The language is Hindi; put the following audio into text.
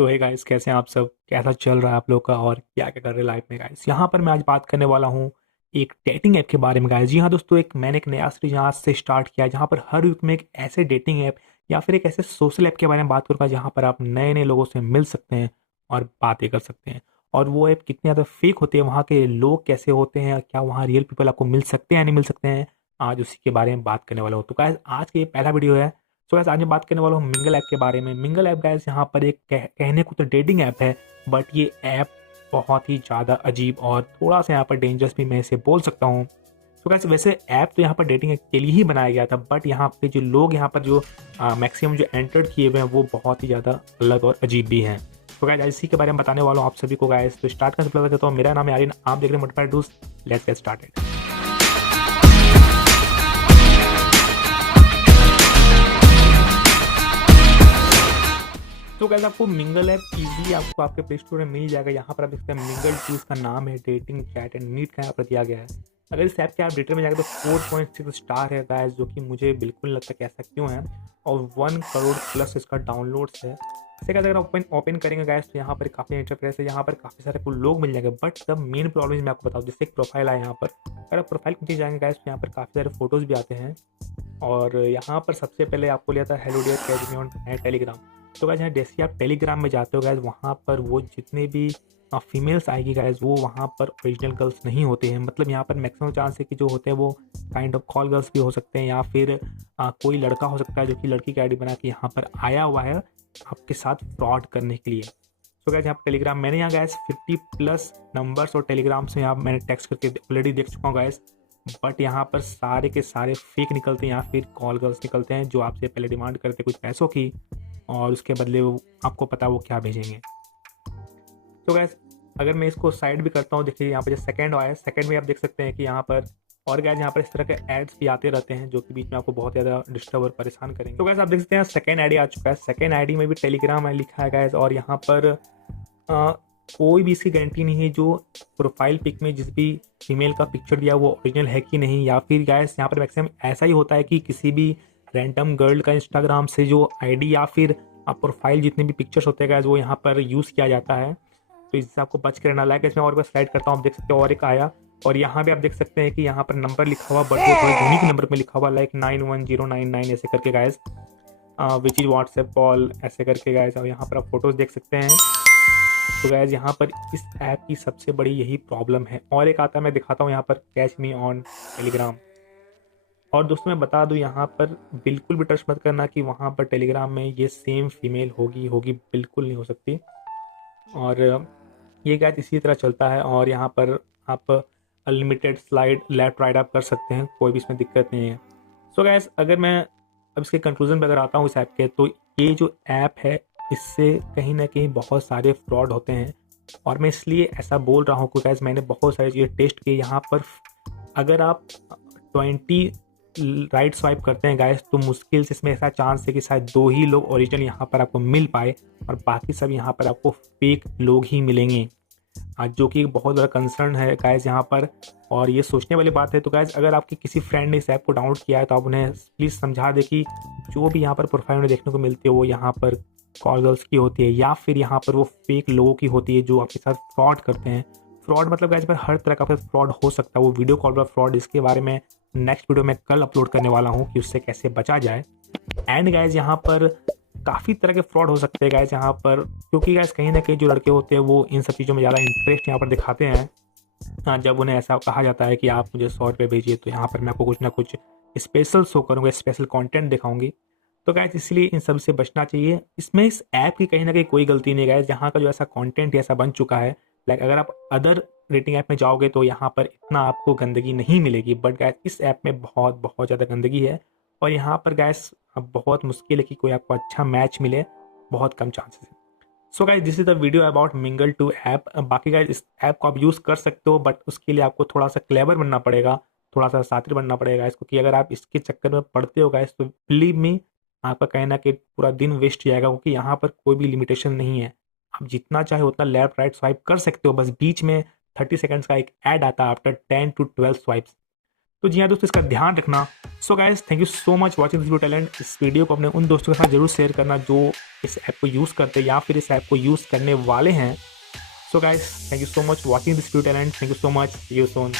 तो हे गाइस, कैसे हैं आप सब? कैसा चल रहा है आप लोग का और क्या क्या कर रहे हैं लाइफ में गाइस? यहाँ पर मैं आज बात करने वाला हूँ एक डेटिंग ऐप के बारे में गाइस। जी हाँ दोस्तों, मैंने एक नया सीरीज यहाँ से स्टार्ट किया है जहाँ पर हर वीक में एक ऐसे डेटिंग ऐप या फिर एक ऐसे सोशल ऐप के बारे में बात करूँगा जहाँ पर आप नए नए लोगों से मिल सकते हैं और बातें कर सकते हैं। और वो ऐप कितनी ज़्यादा फेक होती है, वहाँ के लोग कैसे होते हैं, क्या वहाँ रियल पीपल आपको मिल सकते हैं या नहीं मिल सकते हैं, आज उसी के बारे में बात करने वाला हूँ। तो गाइस, आज का ये पहला वीडियो है। सो गाइस, आज मैं बात करने वाला हूँ मिंगल ऐप के बारे में। मिंगल ऐप गाइस यहाँ पर एक कहने को तो डेटिंग ऐप है, बट ये ऐप बहुत ही ज़्यादा अजीब और थोड़ा सा यहाँ पर डेंजरस भी मैं इसे बोल सकता हूँ। तो गाइस, वैसे ऐप तो यहाँ पर डेटिंग के लिए ही बनाया गया था, बट यहाँ पे जो लोग यहाँ पर जो मैक्सिमम जो एंटर्ड किए हुए हैं वो बहुत ही ज़्यादा अलग और अजीब भी हैं। तो गाइस, इसी के बारे में बताने वाला हूँ आप सभी को गाइस। तो स्टार्ट करने से पहले बताता हूँ, मेरा नाम है आर्यन, आप देख रहे हैं मोटिफाइड दोस्त। Let's get started. तो गाइस, आपको मिंगल ऐप इजीली आपको आपके प्ले स्टोर में मिल जाएगा। यहाँ पर आप देखते हैं मिंगल टू इसका नाम है, डेटिंग चैट एंड मीट का यहाँ पर दिया गया है। अगर इस ऐप के आप डिटेल में जाएंगे तो 4.6 स्टार है गाइस, जो कि मुझे बिल्कुल नहीं लगता कि ऐसा क्यों है। और 1 करोड़ प्लस इसका डाउनलोड्स है। ऐसे अगर ओपन करेंगे गाइस तो यहाँ पर काफ़ी इंटरफेस है, यहाँ पर काफ़ी सारे को लोग मिल जाएंगे। बट द मेन प्रॉब्लम मैं आपको बताऊँ, जैसे एक प्रोफाइल है यहाँ पर, अगर आप प्रोफाइल नीचे जाएंगे गाइस तो यहाँ पर काफ़ी सारे फोटोज़ भी आते हैं। और यहाँ पर सबसे पहले आपको लिया था hello dear catch me on Telegram. तो गाइस, यहाँ जैसे आप टेलीग्राम में जाते हो गाइस, वहाँ पर वो जितने भी फीमेल्स आएगी गाइस, वो वहाँ पर ओरिजिनल गर्ल्स नहीं होते हैं। मतलब यहाँ पर मैक्सिमम चांस है कि जो होते हैं वो काइंड ऑफ कॉल गर्ल्स भी हो सकते हैं, या फिर कोई लड़का हो सकता है जो कि लड़की की आईडी बना के यहाँ पर आया हुआ है आपके साथ फ्रॉड करने के लिए। तो गाइस, यहाँ पर टेलीग्राम मैंने यहाँ गाइस 50 प्लस नंबर्स और टेलीग्राम से यहाँ मैंने टेक्स्ट करके ऑलरेडी देख चुका हूँ गाइस। बट यहाँ पर सारे के सारे फेक निकलते हैं या फिर कॉल गर्ल्स निकलते हैं जो आपसे पहले डिमांड करते हैं कुछ पैसों की, और उसके बदले वो आपको पता वो क्या भेजेंगे। तो गैस, अगर मैं इसको साइड भी करता हूँ, देखिए यहाँ पर जो सेकंड आया है, सेकंड में आप देख सकते हैं कि यहाँ पर और गैस यहाँ पर इस तरह के एड्स भी आते रहते हैं जो कि बीच में आपको बहुत ज़्यादा डिस्टर्ब और परेशान करेंगे। तो गैस, आप देख सकते हैं सेकंड आईडी आ चुका है। सेकंड आईडी में भी टेलीग्राम है लिखा है गैस, और यहाँ पर कोई भी इसकी गारंटी नहीं है जो प्रोफाइल पिक में जिस भी फीमेल का पिक्चर दिया वो ओरिजिनल है कि नहीं। या फिर गैस, यहाँ पर मैक्सिमम ऐसा ही होता है कि किसी भी रैंडम गर्ल का इंस्टाग्राम से जो आईडी या फिर प्रोफाइल जितने भी पिक्चर्स होते हैं गैस वो यहाँ पर यूज़ किया जाता है। तो इससे आपको बच के रहना लायक। इसमें और स्लाइड करता हूँ, आप देख सकते हो और एक आया, और यहाँ भी आप देख सकते हैं कि यहाँ पर नंबर लिखा हुआ, बट वो थोड़े यूनिक नंबर में लिखा हुआ, लाइक 91099 ऐसे करके guys, which is WhatsApp call ऐसे करके गाइस। और यहाँ पर आप फोटोज़ देख सकते हैं। तो गाइस, यहाँ पर इस ऐप की सबसे बड़ी यही प्रॉब्लम है। और एक आता है, मैं दिखाता हूँ यहाँ पर, कैच मी ऑन टेलीग्राम। और दोस्तों मैं बता दूं, यहाँ पर बिल्कुल भी ट्रस्ट मत करना कि वहाँ पर टेलीग्राम में ये सेम फीमेल होगी, बिल्कुल नहीं हो सकती। और ये गाइस इसी तरह चलता है, और यहाँ पर आप अनलिमिटेड स्लाइड लेफ्ट राइट आप कर सकते हैं, कोई भी इसमें दिक्कत नहीं है। सो गाइस, अगर मैं अब इसके कंक्लूजन पे अगर आता हूँ इस ऐप के, तो ये जो ऐप है इससे कहीं ना कहीं बहुत सारे फ्रॉड होते हैं। और मैं इसलिए ऐसा बोल रहा हूँ क्योंकि गाइस मैंने बहुत सारी चीज़ें टेस्ट की। यहाँ पर अगर आप 20 राइट स्वाइप करते हैं गाइस तो मुश्किल से इसमें ऐसा चांस है कि शायद 2 ही लोग ओरिजिनल यहाँ पर आपको मिल पाए, और बाकी सब यहाँ पर आपको फेक लोग ही मिलेंगे, जो कि बहुत बड़ा कंसर्न है गाइस यहाँ पर। और ये सोचने वाली बात है। तो गाइस, अगर आपके किसी फ्रेंड ने इस ऐप को डाउनलोड किया है तो आप उन्हें प्लीज़ समझा दें कि जो भी यहाँ पर प्रोफाइल उन्हें देखने को मिलती है वो यहाँ पर कॉल गर्ल्स की होती है, या फिर यहाँ पर वो फेक लोगों की होती है जो आपके साथ फ्रॉड करते हैं। फ्रॉड मतलब गाइस पर हर तरह का फ्रॉड हो सकता है, वो वीडियो कॉल पर फ्रॉड, इसके बारे में नेक्स्ट वीडियो में कल अपलोड करने वाला हूँ कि उससे कैसे बचा जाए। एंड गाइस, यहाँ पर काफ़ी तरह के फ्रॉड हो सकते हैं गाइस यहाँ पर, क्योंकि गाइस कहीं ना कहीं जो लड़के होते हैं वो इन सब चीज़ों में ज़्यादा इंटरेस्ट यहाँ पर दिखाते हैं। जब उन्हें ऐसा कहा जाता है कि आप मुझे 100 रुपये भेजिए तो यहाँ पर मैं आपको कुछ ना कुछ स्पेशल शो करूँगा, स्पेशल कंटेंट दिखाऊंगी। तो गाइस, इसलिए इन सब से बचना चाहिए। इसमें इस ऐप की कहीं ना कहीं कोई गलती नहीं है गाइस, यहाँ का जो ऐसा कंटेंट ऐसा बन चुका है। लाइक अगर आप अदर रेटिंग ऐप में जाओगे तो यहाँ पर इतना आपको गंदगी नहीं मिलेगी, बट गाइस इस ऐप में बहुत बहुत ज़्यादा गंदगी है। और यहाँ पर गाइस अब बहुत मुश्किल है कि कोई आपको अच्छा मैच मिले, बहुत कम चांसेस है। So guys, this is the video about Mingle two app. बाकी गाइस इस ऐप को आप यूज़ कर सकते हो, बट उसके लिए आपको थोड़ा सा क्लेवर बनना पड़ेगा, थोड़ा सा शातिर बनना पड़ेगा इसको, कि अगर आप इसके चक्कर में पड़ते हो गाइस तो बिलीव मी आपका कहीं ना कहीं पूरा दिन वेस्ट जाएगा, क्योंकि यहाँ पर कोई भी लिमिटेशन नहीं है। आप जितना चाहे उतना लेफ्ट राइट स्वाइप कर सकते हो, बस बीच में 30 सेकंड्स का एक ऐड आता है आफ्टर 10 to 12 स्वाइप्स। तो जी हाँ दोस्तों, इसका ध्यान रखना। सो guys thank you so much watching this video talent. इस वीडियो को अपने उन दोस्तों के साथ जरूर शेयर करना जो इस ऐप को यूज़ करते हैं या फिर इस ऐप को यूज़ करने वाले हैं। So guys thank you so much watching this video talent. Thank you so much, see you soon.